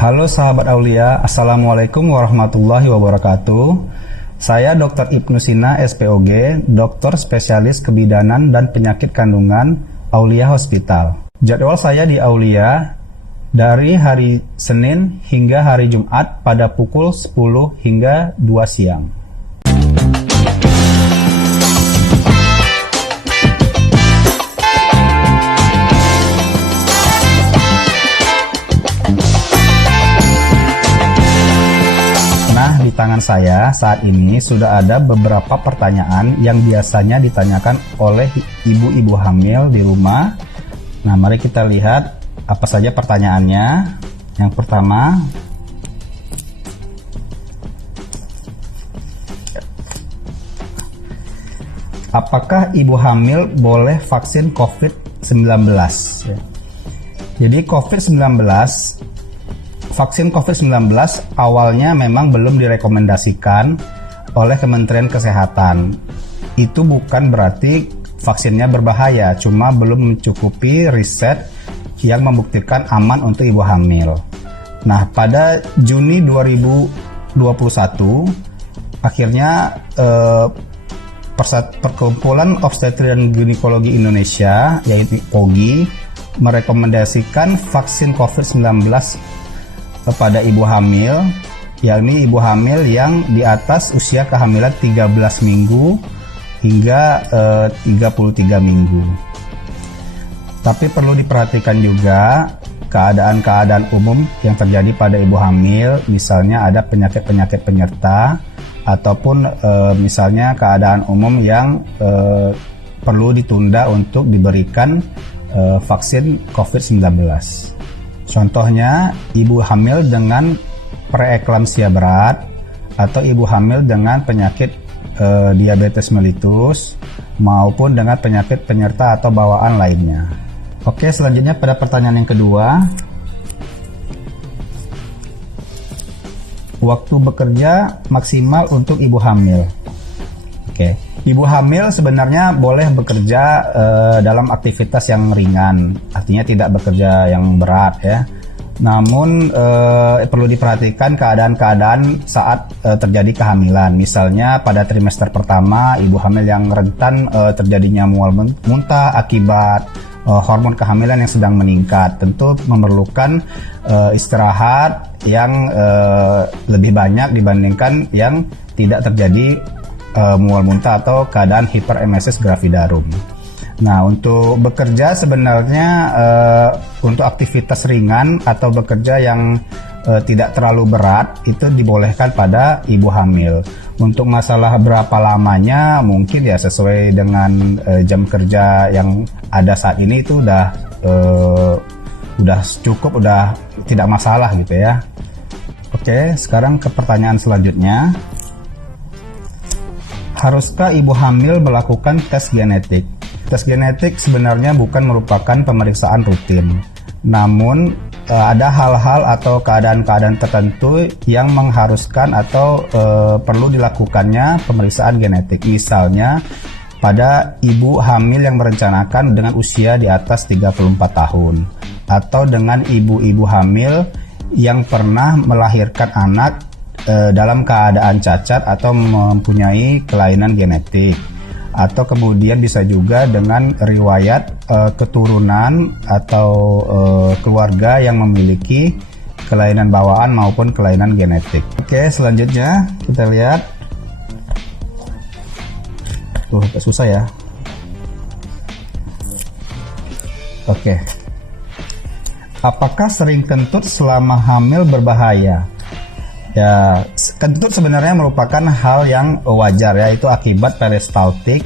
Halo sahabat Aulia, Assalamualaikum warahmatullahi wabarakatuh. Saya Dr. Ibnu Sina, SPOG, dokter spesialis kebidanan dan penyakit kandungan Aulia Hospital. Jadwal saya di Aulia dari hari Senin hingga hari Jumat pada pukul 10 hingga 2 siang. Di tangan saya saat ini sudah ada beberapa pertanyaan yang biasanya ditanyakan oleh ibu-ibu hamil di rumah. Nah, mari kita lihat apa saja pertanyaannya. Yang pertama, apakah ibu hamil boleh vaksin COVID-19? Jadi vaksin COVID-19 awalnya memang belum direkomendasikan oleh Kementerian Kesehatan. Itu bukan berarti vaksinnya berbahaya, cuma belum mencukupi riset yang membuktikan aman untuk ibu hamil. Nah, pada Juni 2021, akhirnya Perkumpulan Obstetri dan Ginekologi Indonesia, yaitu POGI, merekomendasikan vaksin COVID-19 kepada ibu hamil, yakni ibu hamil yang di atas usia kehamilan 13 minggu hingga 33 minggu. Tapi perlu diperhatikan juga keadaan-keadaan umum yang terjadi pada ibu hamil, misalnya ada penyakit-penyakit penyerta ataupun misalnya keadaan umum yang perlu ditunda untuk diberikan vaksin COVID-19. Contohnya, ibu hamil dengan preeklamsia berat atau ibu hamil dengan penyakit diabetes mellitus maupun dengan penyakit penyerta atau bawaan lainnya. Oke, selanjutnya pada pertanyaan yang kedua. Waktu bekerja maksimal untuk ibu hamil. Oke. Ibu hamil sebenarnya boleh bekerja dalam aktivitas yang ringan, artinya tidak bekerja yang berat ya. Namun perlu diperhatikan keadaan-keadaan saat terjadi kehamilan. Misalnya pada trimester pertama, ibu hamil yang rentan terjadinya mual muntah akibat hormon kehamilan yang sedang meningkat. Tentu memerlukan istirahat yang lebih banyak dibandingkan yang tidak terjadi mual muntah atau keadaan hiperemesis gravidarum. Nah, untuk bekerja sebenarnya untuk aktivitas ringan atau bekerja yang tidak terlalu berat itu dibolehkan pada ibu hamil. Untuk masalah berapa lamanya mungkin ya sesuai dengan jam kerja yang ada saat ini itu udah cukup, udah tidak masalah gitu ya. Oke, sekarang ke pertanyaan selanjutnya. Haruskah ibu hamil melakukan tes genetik? Tes genetik sebenarnya bukan merupakan pemeriksaan rutin. Namun ada hal-hal atau keadaan-keadaan tertentu yang mengharuskan atau perlu dilakukannya pemeriksaan genetik. Misalnya pada ibu hamil yang merencanakan dengan usia di atas 34 tahun. Atau dengan ibu-ibu hamil yang pernah melahirkan anak dalam keadaan cacat atau mempunyai kelainan genetik, atau kemudian bisa juga dengan riwayat keturunan atau keluarga yang memiliki kelainan bawaan maupun kelainan genetik. Oke, selanjutnya kita lihat. Agak susah ya. Oke. Apakah sering kentut selama hamil berbahaya? Ya, kentut sebenarnya merupakan hal yang wajar ya, itu akibat peristaltik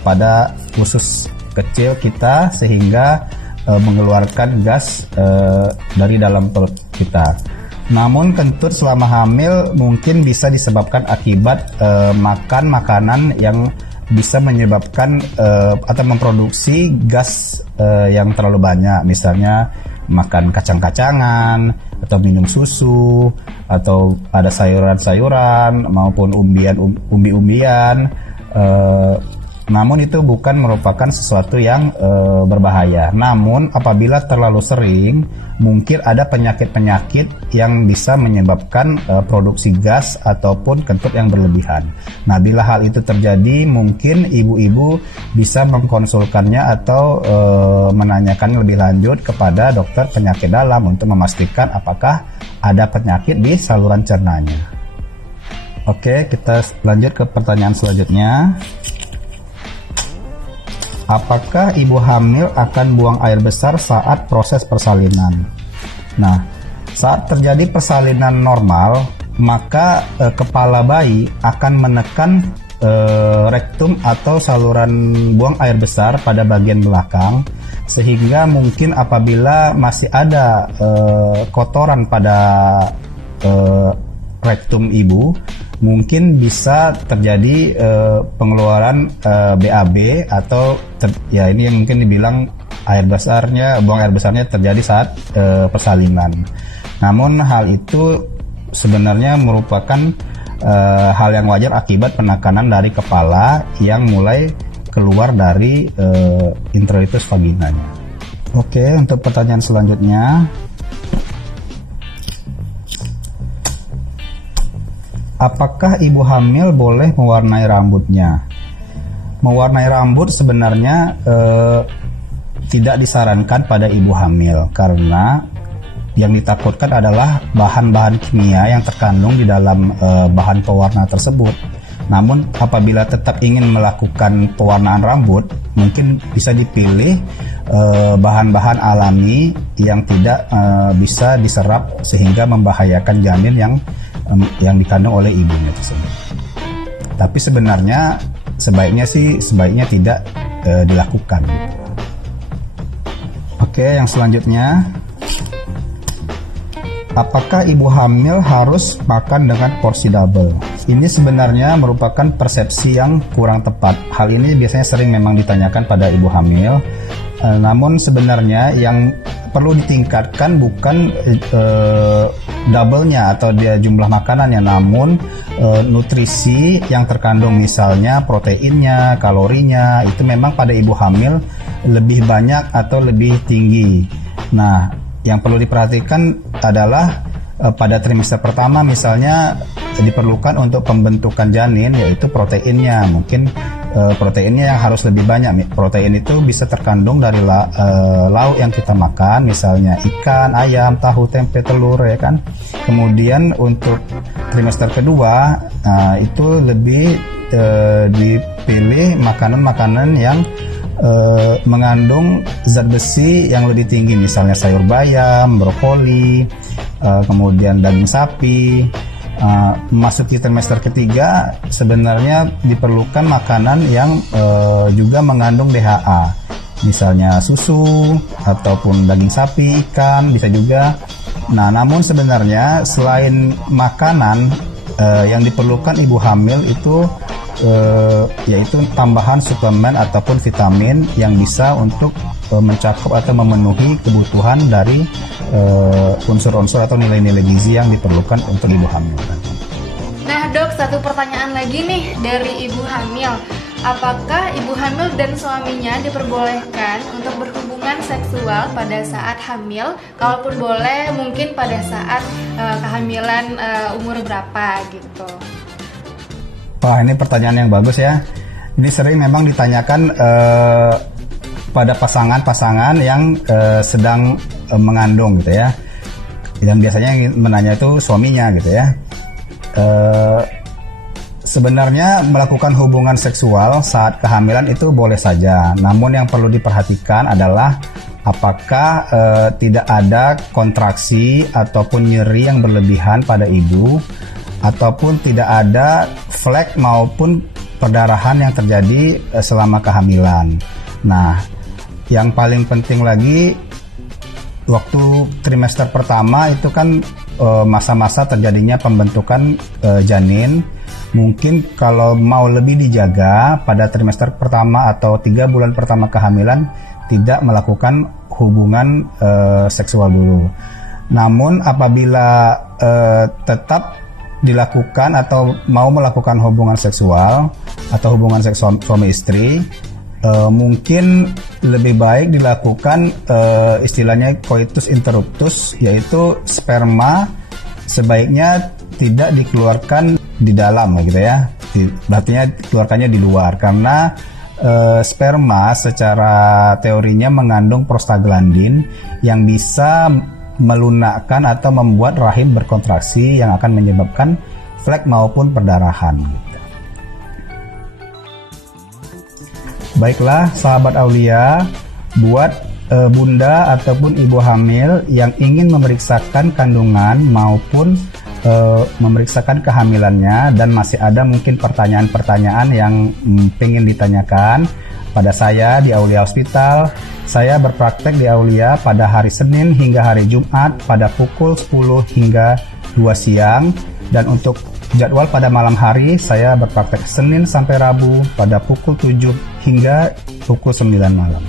pada usus kecil kita sehingga mengeluarkan gas dari dalam perut kita. Namun kentut selama hamil mungkin bisa disebabkan akibat makan makanan yang bisa menyebabkan atau memproduksi gas yang terlalu banyak, misalnya makan kacang-kacangan atau minum susu atau ada sayuran-sayuran maupun umbi-umbian Namun itu bukan merupakan sesuatu yang berbahaya. Namun apabila terlalu sering, mungkin ada penyakit-penyakit yang bisa menyebabkan produksi gas ataupun kentut yang berlebihan. Nah, bila hal itu terjadi, mungkin ibu-ibu bisa mengkonsulkannya atau menanyakan lebih lanjut kepada dokter penyakit dalam untuk memastikan apakah ada penyakit di saluran cernanya. Oke, kita lanjut ke pertanyaan selanjutnya. Apakah ibu hamil akan buang air besar saat proses persalinan? Nah, saat terjadi persalinan normal, maka kepala bayi akan menekan rektum atau saluran buang air besar pada bagian belakang, sehingga mungkin apabila masih ada kotoran pada rektum ibu, mungkin bisa terjadi pengeluaran BAB atau ya ini mungkin dibilang buang air besarnya terjadi saat persalinan. Namun hal itu sebenarnya merupakan hal yang wajar akibat penekanan dari kepala yang mulai keluar dari introitus vaginanya. Oke, untuk pertanyaan selanjutnya. Apakah ibu hamil boleh mewarnai rambutnya? Mewarnai rambut sebenarnya tidak disarankan pada ibu hamil karena yang ditakutkan adalah bahan-bahan kimia yang terkandung di dalam bahan pewarna tersebut. Namun apabila tetap ingin melakukan pewarnaan rambut, mungkin bisa dipilih bahan-bahan alami yang tidak bisa diserap sehingga membahayakan janin yang dikandung oleh ibunya tersebut. Tapi sebenarnya sebaiknya tidak dilakukan. Oke, yang selanjutnya, apakah ibu hamil harus makan dengan porsi double? Ini sebenarnya merupakan persepsi yang kurang tepat. Hal ini biasanya sering memang ditanyakan pada ibu hamil. Namun sebenarnya yang perlu ditingkatkan bukan double-nya atau dia jumlah makanannya, namun nutrisi yang terkandung, misalnya proteinnya, kalorinya, itu memang pada ibu hamil lebih banyak atau lebih tinggi. Nah, yang perlu diperhatikan adalah pada trimester pertama misalnya diperlukan untuk pembentukan janin yaitu proteinnya. Mungkin proteinnya yang harus lebih banyak. Protein itu bisa terkandung dari lauk yang kita makan, misalnya ikan, ayam, tahu, tempe, telur, ya kan. Kemudian untuk trimester kedua itu lebih dipilih makanan-makanan yang mengandung zat besi yang lebih tinggi, misalnya sayur bayam, brokoli, kemudian daging sapi. Masuki trimester ketiga sebenarnya diperlukan makanan yang juga mengandung DHA, misalnya susu ataupun daging sapi, ikan bisa juga. Nah, namun sebenarnya selain makanan yang diperlukan ibu hamil itu yaitu tambahan suplemen ataupun vitamin yang bisa untuk mencakup atau memenuhi kebutuhan dari unsur-unsur atau nilai-nilai gizi yang diperlukan untuk ibu hamil. Nah dok, satu pertanyaan lagi nih dari ibu hamil. Apakah ibu hamil dan suaminya diperbolehkan untuk berhubungan seksual pada saat hamil? Kalaupun boleh, mungkin pada saat kehamilan umur berapa gitu? Wah, ini pertanyaan yang bagus ya. Ini sering memang ditanyakan pada pasangan-pasangan yang sedang mengandung gitu ya. Dan biasanya yang menanya itu suaminya gitu ya. Sebenarnya melakukan hubungan seksual saat kehamilan itu boleh saja. Namun yang perlu diperhatikan adalah apakah tidak ada kontraksi ataupun nyeri yang berlebihan pada ibu, ataupun tidak ada flek maupun perdarahan yang terjadi selama kehamilan. Nah, yang paling penting lagi, waktu trimester pertama itu kan masa-masa terjadinya pembentukan janin. Mungkin kalau mau lebih dijaga pada trimester pertama atau 3 bulan pertama kehamilan tidak melakukan hubungan seksual dulu. Namun apabila tetap dilakukan atau mau melakukan hubungan seksual atau hubungan seksual suami istri, mungkin lebih baik dilakukan istilahnya coitus interruptus, yaitu sperma sebaiknya tidak dikeluarkan di dalam gitu ya. Artinya keluarkannya di luar, karena sperma secara teorinya mengandung prostaglandin yang bisa melunakkan atau membuat rahim berkontraksi yang akan menyebabkan flek maupun perdarahan. Baiklah sahabat Aulia, buat bunda ataupun ibu hamil yang ingin memeriksakan kandungan maupun memeriksakan kehamilannya dan masih ada mungkin pertanyaan-pertanyaan yang ingin ditanyakan pada saya di Aulia Hospital. Saya berpraktek di Aulia pada hari Senin hingga hari Jumat pada pukul 10 hingga 2 siang, dan untuk jadwal pada malam hari saya berpraktek Senin sampai Rabu pada pukul 7 hingga pukul 9 malam.